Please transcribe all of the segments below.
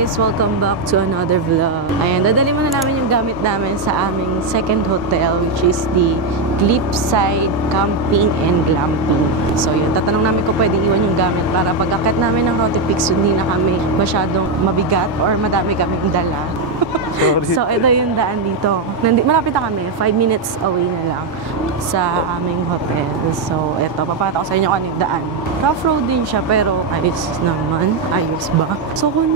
guys! Welcome back to another vlog. Ayan, dadali muna namin yung gamit namin sa aming second hotel, which is the Cliffside Camping and Glamping. So yun, tatanong namin kung pwede iwan yung gamit para pag-akit namin ng Rotifix, hindi na kami masyadong mabigat or madami kaming dala. So ito yung daan dito. Malapit na kami, 5 minutes away na lang sa aming hotel. So ito, papakita ko sa inyo kung ano yung daan. Rough road din siya pero ayos naman. Ayos ba? So kung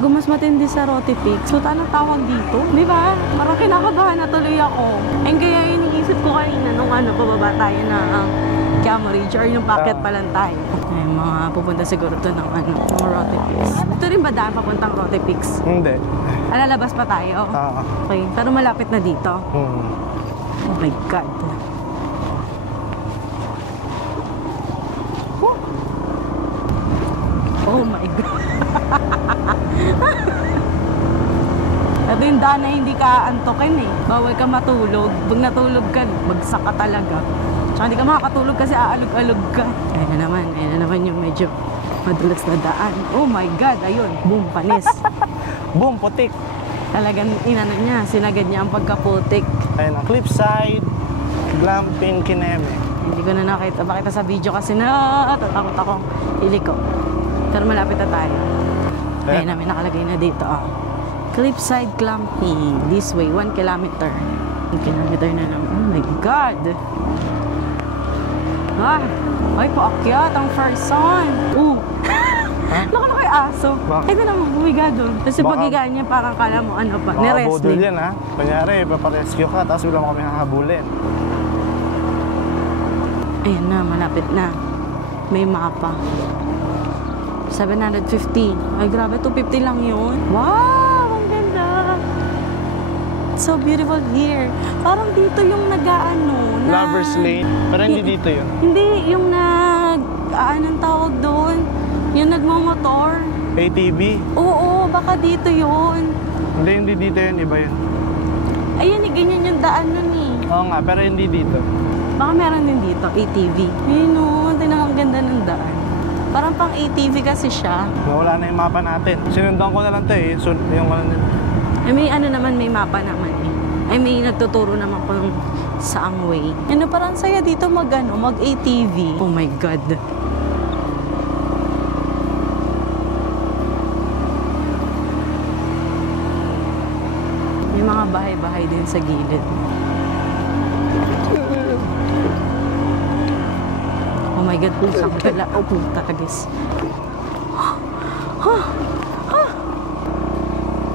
gumas matindi sa Rotifix, so anong tawag dito? Di ba? Parang kinakabahan na tuloy ako. And kaya iniisip ko kanina nung pababa tayo na Camry or yung packet pa lang tayo. Ay, mga pupunta siguro to ng ng Rotifix. Ito rin ba daan papuntang Rotifix? Hindi. Lalabas pa tayo? Okay, pero malapit na dito. Oh my God. Oh my God. Ito yung daan na hindi ka antokin eh. Bawal ka matulog. Pag natulog ka, bagsak ka talaga. Tsaka hindi ka makakatulog kasi aalog-alog ka. Ayan na naman yung medyo madulas na daan. Oh my God, ayun. Boom, panis. Boom, putik. Talagang inano niya, sinagad niya ang pagkaputik. Ayun ang Cliffside Glamping Kineme. Hindi ko na nakita sa video kasi natatakot akong iliko. Pero malapit na tayo. Ayun namin nakalagay na dito. Cliffside Glamping. This way, 1 kilometer. 1 kilometer na naman. Oh my God! Ay, paakyat ang first son. Laka na kay aso. Ay, ito naman, bumiga doon. Kasi pagigaan niya, parang kala mo, ni-wrestling. Baka yan, ha? Kunyari, paparescue ka, tapos bigla mo kami hahabulin. Ayan na, malapit na. May mapa. 750. Ay, grabe, 250 lang yun. Wow! Ang ganda! So beautiful here. Parang dito yung Lover's Lane. Pero hindi dito yun. Hindi, yung anong tawag doon? Yung nagmamotor. ATV? Oo, baka dito yun. Hindi dito yun. Iba yun. Ayun, ganyan yung daan nun eh. Oo nga, pero hindi dito. Baka meron din dito, ATV. Ayun o, tingnan ang ganda ng daan. Parang pang ATV kasi siya. Wala na yung mapa natin. Sinundan ko na lang ito eh. Yung wala nila. Ay, may mapa naman eh. Ay, may nagtuturo naman kung saang way. Parang saya dito mag-ATV. Oh my God. May mga bahay-bahay din sa gilid. Oh my God, pusang pala. Oh, puta ka, guys.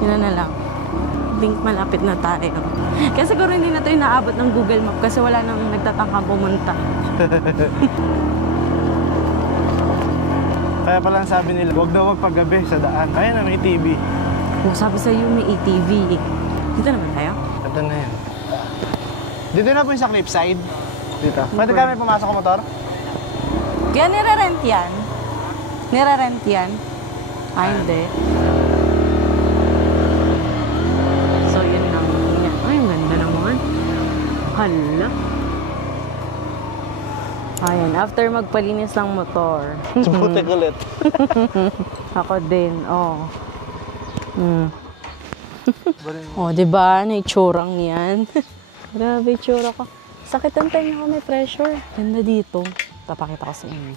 Yun na lang. Think malapit na tayo. Kaya siguro hindi na ito inaabot ng Google Map kasi wala nang nagtatangkang pumunta. Kaya palang sabi nila, huwag daw magpagabi sa daan. Ayun na, may TV. Oh, sabi sa'yo may ATV. Dito naman tayo? Ito na yan. Dito na po yung sa Cliffside. Dito. Pwede kami pumasok ang motor? Kaya nire-rent yan? Nire-rent yan? Hindi. So, yun lang. Yan. Ay, ang ganda naman. Hala. Ayan, after magpalinis ng motor. Butik ulit. Ako din, Oh, diba? Naitsurang yan. Grabe, itsura ko. Sakit ang tenga ko, may pressure. Ganda dito. Tapakita ko sa inyo.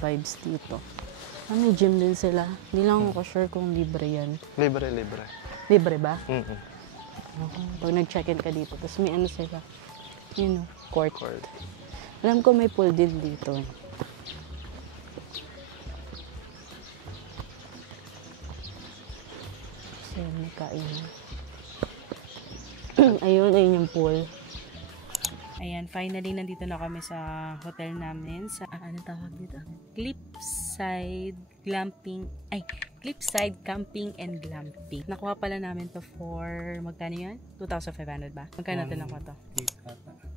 Vibes dito. May gym din sila. Hindi lang ako sure kung libre yan. Libre. Libre ba? Pag nag-check-in ka dito, tapos may sila. Court. Alam ko may pool din dito. So, may kainan. Ayun yung pool. Ayan, finally, nandito na kami sa hotel namin. Sa, ano tawag dito? Cliffside Camping and Glamping. Nakuha pala namin to for, magkano yan? 2,500 ba? Magkano natin nakuha to?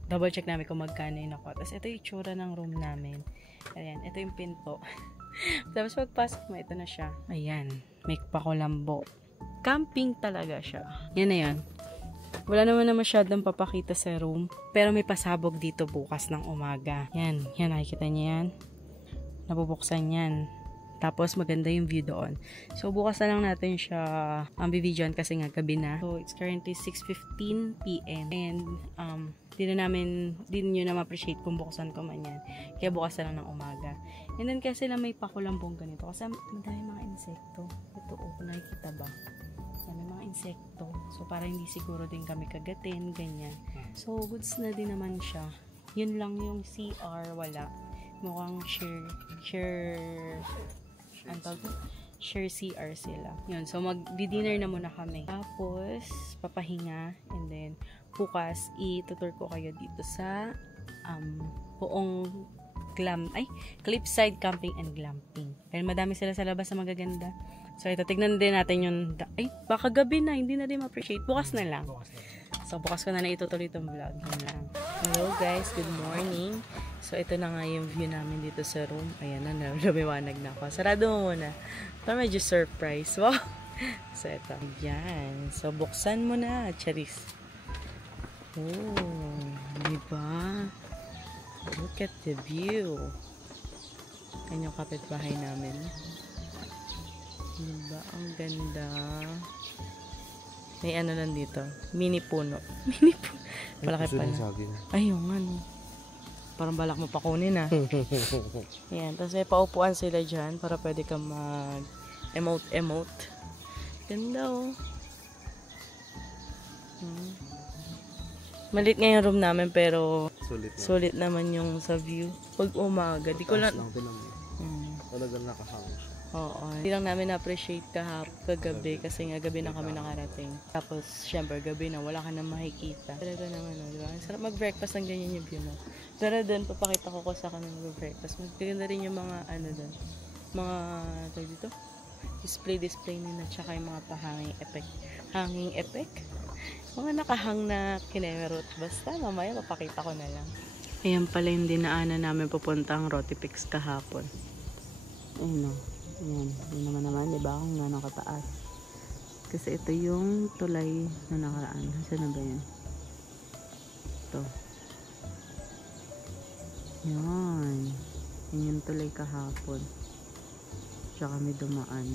Double check namin kung magkano yung nakuha. Tapos ito yung itsura ng room namin. Ayan, ito yung pinto. Tapos pagpasok mo, ito na siya. Ayan, may pakulambo. Camping talaga siya. Yan na yan. Wala naman na masyadong papakita sa room. Pero may pasabog dito bukas ng umaga. Yan, nakikita niyo yan. Nabubuksan yan. Tapos maganda yung view doon. So bukas na lang natin siya bibidyoan kasi nga gabi na. So it's currently 6:15 PM and di nyo na ma-appreciate kung buksan ko man yan. Kaya bukas na lang ng umaga. And then kasi na may pakulambong ganito kasi madami mga insekto. Ito nakikita ba? May mga insekto. So para hindi siguro din kami kagatin, ganyan. So goods na din naman siya. Yun lang yung CR wala. Mukhang share CR sila. Yun, so magdi-dinner na muna kami. Tapos, papahinga. And then, bukas, itutur ko kayo dito sa buong Cliffside Camping and Glamping. Dahil madami sila sa labas na magaganda. So, ito, tignan din natin yung baka gabi na, hindi na din ma-appreciate. Bukas na lang. So, bukas ko na itutuloy itong vlog. Yun lang. Hello guys, good morning. So, ito na nga yung view namin dito sa room. Ayan na, lumiwanag na ako. Sarado mo muna. Ito medyo surprise. Wow! So, ito. Yan. So, buksan mo na. Charis. Oh, diba? Look at the view. Yan yung kapitbahay namin. Diba? Ang ganda. May ano lang dito. Mini puno. Mini puno. Malaki pala. Ay, yung ano. Parang balak mo pakunin ah. Ayan. Tapos may paupuan sila dyan para pwede ka mag-emote. Ganda oh. Malit nga yung room namin pero sulit naman yung sa view. Pag umaga, di ko lang... Talagang nakahang siya. Oo. Hindi lang namin na-appreciate kagabi kasi nga gabi na kami nakarating. Tapos, syempre, gabi na, wala ka na makikita. Talaga naman, diba? Sarap mag-breakfast ng ganyan yung view, no? Tara doon, papakita ko sa kami mag-breakfast. Magaganda rin yung mga, doon, mga, tawag dito? Display nila, tsaka yung mga hanging effect. Mga nakahang na kinemerot. Basta, mamaya, papakita ko na lang. Ayan pala yung dinaanan namin papuntang Rotipix kahapon. Ayun o. Ayan. Yun naman, diba? Kung nga nakataas. Kasi ito yung tulay na nakaraan. Saan na ba yun? Ito. Yan. Yan yung tulay kahapon. Tsaka kami dumaan.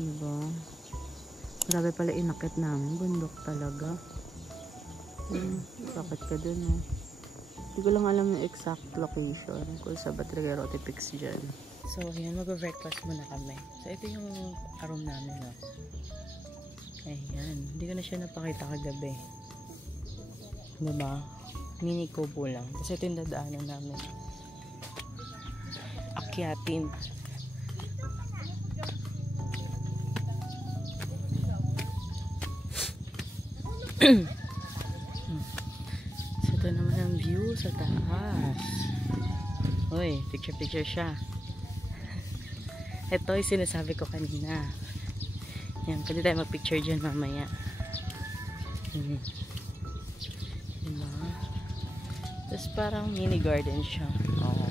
Diba? Grabe pala inakit namin. Bundok talaga. Bakit ka dun eh? Hindi ko lang alam yung exact location kung sa Batrega Rotipix dyan. So, yan, mag-breakfast muna kami. So, ito yung room namin, no? Ayan. Hindi ko na siya napakita kagabi. Diba? Mini kubo lang. Tapos ito yung dadaanan namin. Akyatin. So, ito naman ang view sa taas. Uy, picture siya. Ito yung sinasabi ko kanina. Yan, pwede tayo mag-picture dyan mamaya. Diba? Tapos parang mini garden siya. Oo.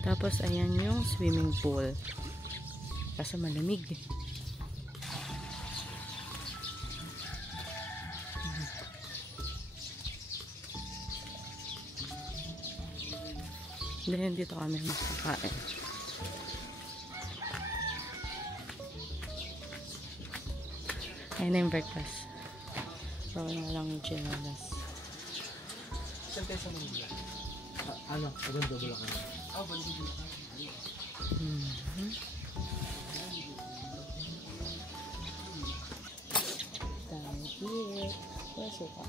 Tapos ayan yung swimming pool. Kasi malamig. Then dito kami makakain. Ayun na yung breakfast. So, wala lang yung chinelas. Saan kayo sa Manila? Abando, Bulacan. Abando, Bulacan. Tangkit. Wala suka.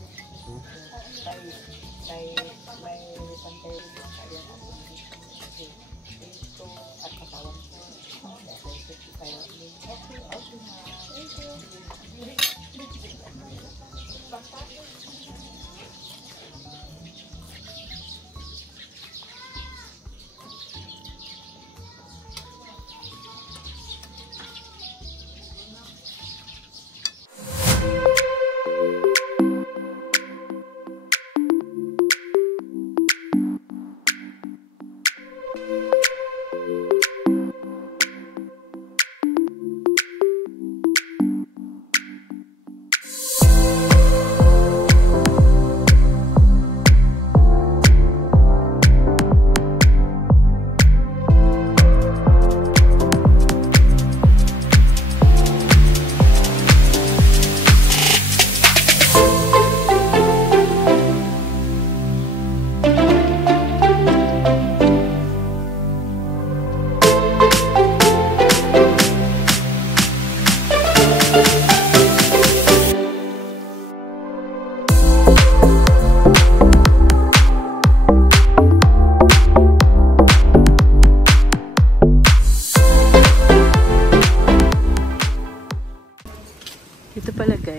May pantay ito at katawan ko.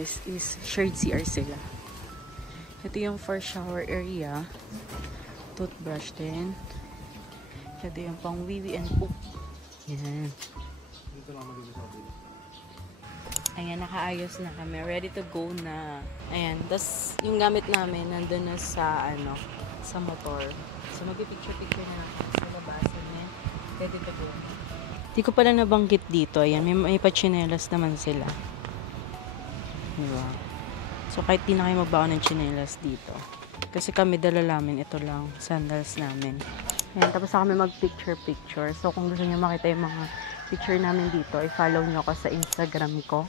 guys is shared CR sila. Ito yung for shower area. Toothbrush din. Ito yung pang wiwi and poop. Yan. Dito lang malinis ako dito. Ayan, nakaayos na kami. Ready to go na. Ayan, tas yung gamit namin nandun na sa, sa motor. So, magpipicture-picture na natin sa labasan yan. Ready to go. Di ko pala nabanggit dito. Ayan, may pa-chinelas naman sila. Diba? So, kahit di na kayo magbaon ng chinelas dito. Kasi kami dala namin, ito lang, sandals namin. Ayan, tapos na kami mag-picture-picture. So, kung gusto niyo makita yung mga picture namin dito, i-follow nyo ako sa Instagram ko.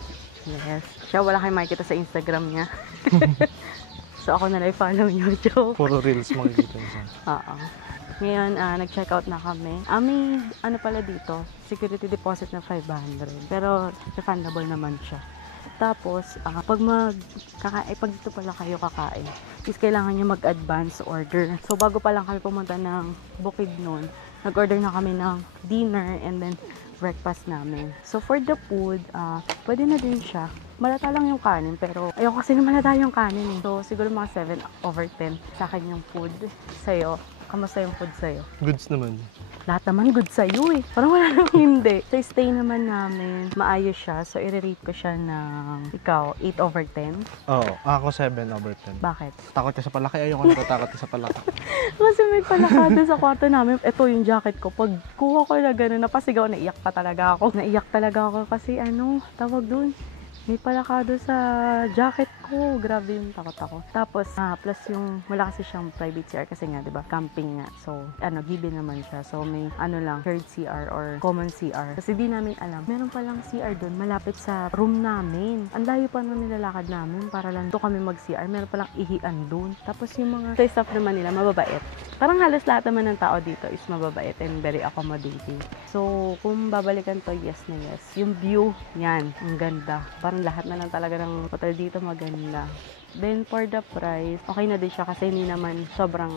Yes. Siya, wala kayong makikita sa Instagram niya. So, ako na lang i-follow nyo, joke. Puro reels makikita niya. Oo. Ngayon, nag-check out na kami. May, pala dito, security deposit na 500. Pero, refundable naman siya. Tapos, pag dito pala kayo kakain, is kailangan nyo mag-advance order. So, bago pa lang kami pumunta ng Bukidnon, nag-order na kami ng dinner and then breakfast namin. So, for the food, pwede na din siya. Malata lang yung kanin, pero ayoko kasi na malata yung kanin. So, siguro mga 7/10 sa akin yung food. Sa'yo, kamusta yung food sa'yo? Goods naman. Lahat naman good sa'yo eh. Parang wala namang hindi. Sa stay naman namin, maayos siya. So, i-rate ko siya ng, ikaw, 8/10. Oo, ako 7/10. Bakit? Takot ka sa palaki, ayoko natatakot ka sa palaki. Kasi may palakado sa kwarto namin. Ito yung jacket ko. Pag kuha ko na gano'n, napasigaw, naiyak pa talaga ako. Naiyak talaga ako kasi tawag doon. May palakado sa jacket ko. Grabe yung takot ako. Tapos, plus yung, wala kasi siyang private CR kasi nga, diba, camping nga. So, given naman siya. So, may, shared CR or common CR. Kasi di namin alam. Meron palang CR doon, malapit sa room namin. Ang layo pa naman nilalakad namin para lang to kami mag-CR. Meron palang ihian doon. Tapos, yung mga staff naman nila, mababait. Parang halos lahat naman ng tao dito is mababait and very accommodating. So, kung babalikan to, yes na yes. Yung view, yan, ang ganda. Parang lahat na lang talaga ng hotel dito maganda. Then, for the price, okay na din siya kasi hindi naman sobrang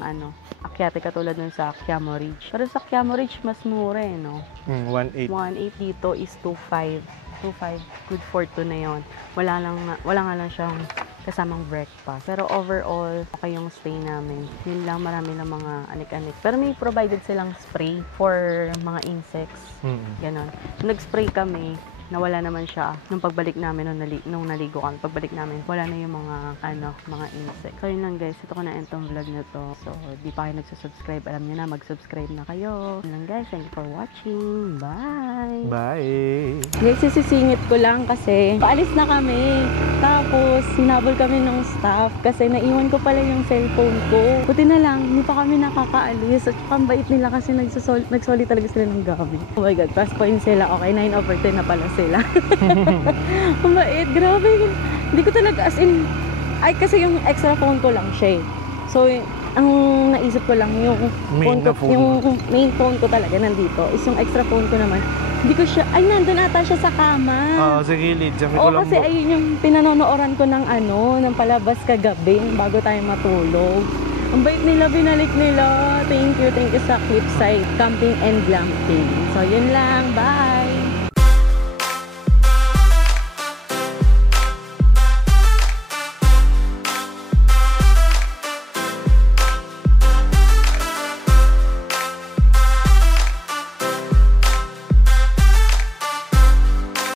akyate katulad nun sa Quiamo Ridge. Pero sa Quiamo Ridge, mas mura no? 1.8. 1.8 dito is 2.5. 2.5, good for 2 na yun. Wala nga lang siyang kasamang breakfast. Pero overall, okay yung stay namin. Yun lang, marami ng mga anik-anik. Pero may provided silang spray for mga insects. Ganon. Nag-spray kami, nawala naman siya nung pagbalik namin nung naligo kami. Pagbalik namin, wala na yung mga insect. So yun lang guys, ito ko na itong vlog na to. So di pa kayo nagsusubscribe, alam niyo na, mag-subscribe na kayo. Yun lang guys, thank you for watching. Bye! Bye! Guys, sisingit ko lang kasi paalis na kami. Tapos sinabol kami ng staff kasi naiwan ko pala yung cellphone ko. Buti na lang, hindi pa kami nakakaalis. At saka ang bait nila kasi nagsoli talaga sila ng gamit. Oh my god, plus points sila. Okay, 9/10 na pala sila. Ang bait, grabe. Hindi ko talaga as in, kasi yung extra phone ko lang siya eh. So, ang naisip ko lang yung main phone ko talaga nandito is yung extra phone ko naman. Hindi ko siya, nandun ata siya sa kama. Oo, sa gilid. Kasi ayun yung pinanonoran ko ng ng palabas kagabi bago tayo matulog. Ang bait nila, binalik nila. Thank you sa Cliffside Camping and Glamping. So, yun lang. Bye!